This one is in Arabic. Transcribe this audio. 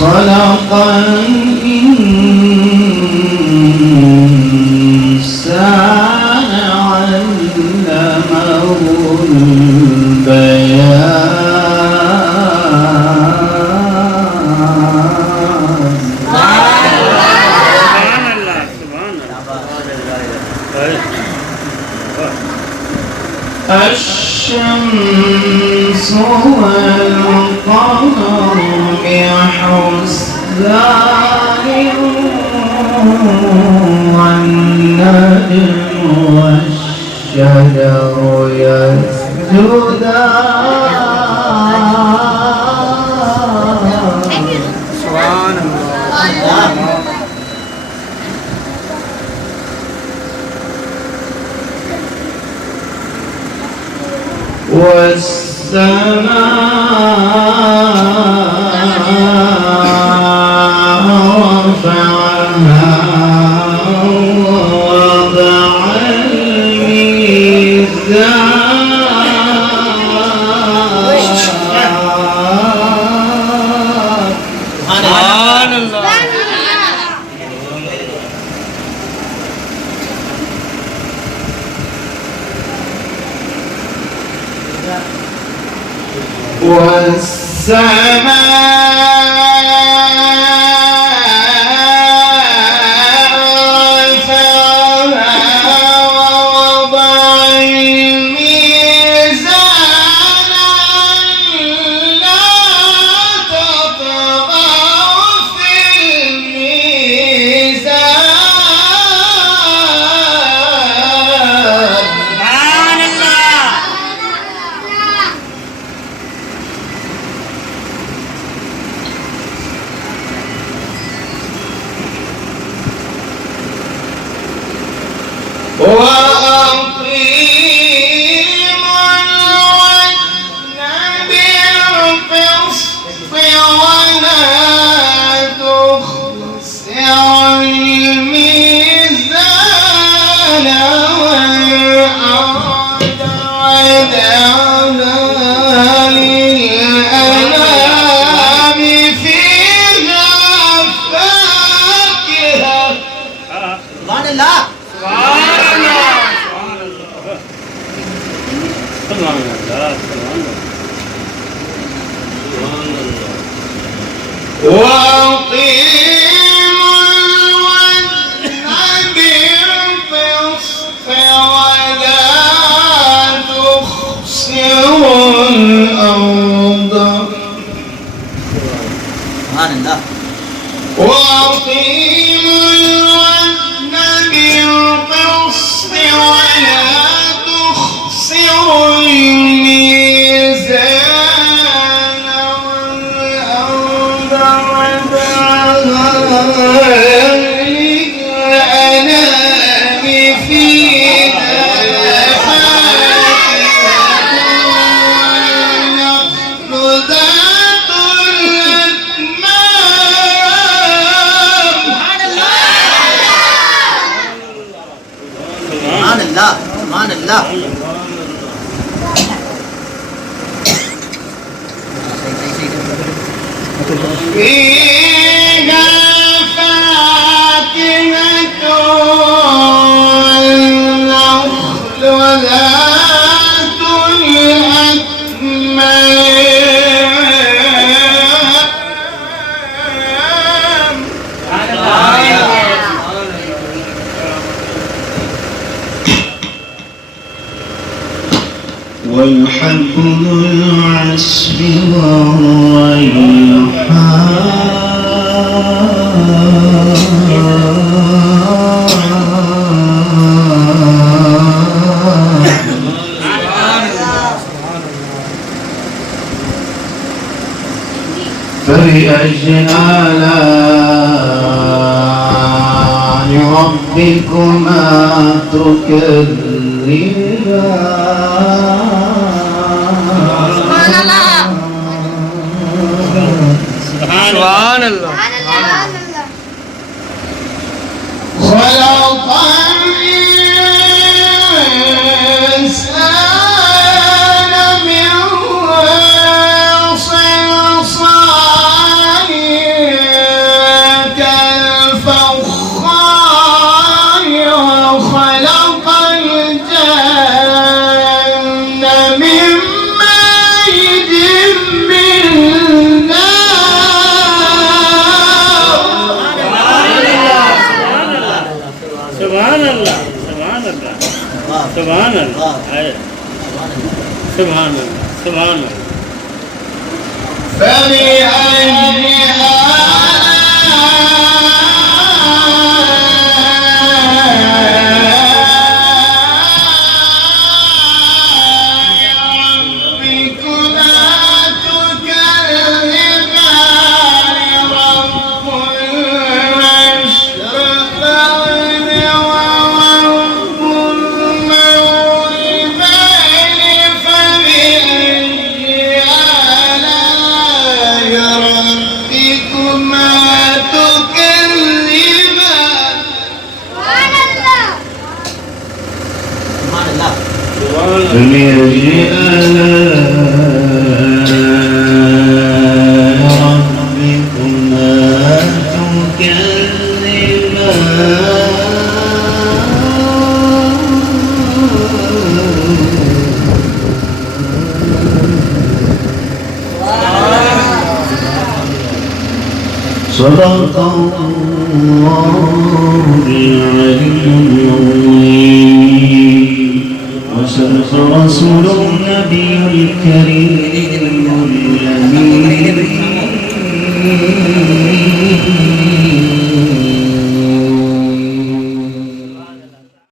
خلق الإنسان علمه البيان الشمس والقمر بحسبان والنجم والشجر يسجدان والسماء رفعها ووضع الميزان لا تطغوا في الميزان وأقيموا الوزن بالقسط ولا تخسروا الميزان والأرض وضعها للأنام فيها فاكهة سبحان الله وأقيموا الوزن بالقسط ولا تخسروا الأرض سبحان الله وأقيموا الوزن بالقسط ولا تخسروا الميزان والأرض وضعها للأنام فيها فاكهة والنخل ذات الأكمام سبحان الله سبحان الله فيها فاكهة والنخل ذات الأكمام والحب ذو العصف والريحان فبأي آلاء ربكما تكذبان سبحان الله خلق الإنسان من صلصال سبحان الله سبحان الله فبأي صدق الله العلي العظيم وصدق رسول النبي الكريم الأمين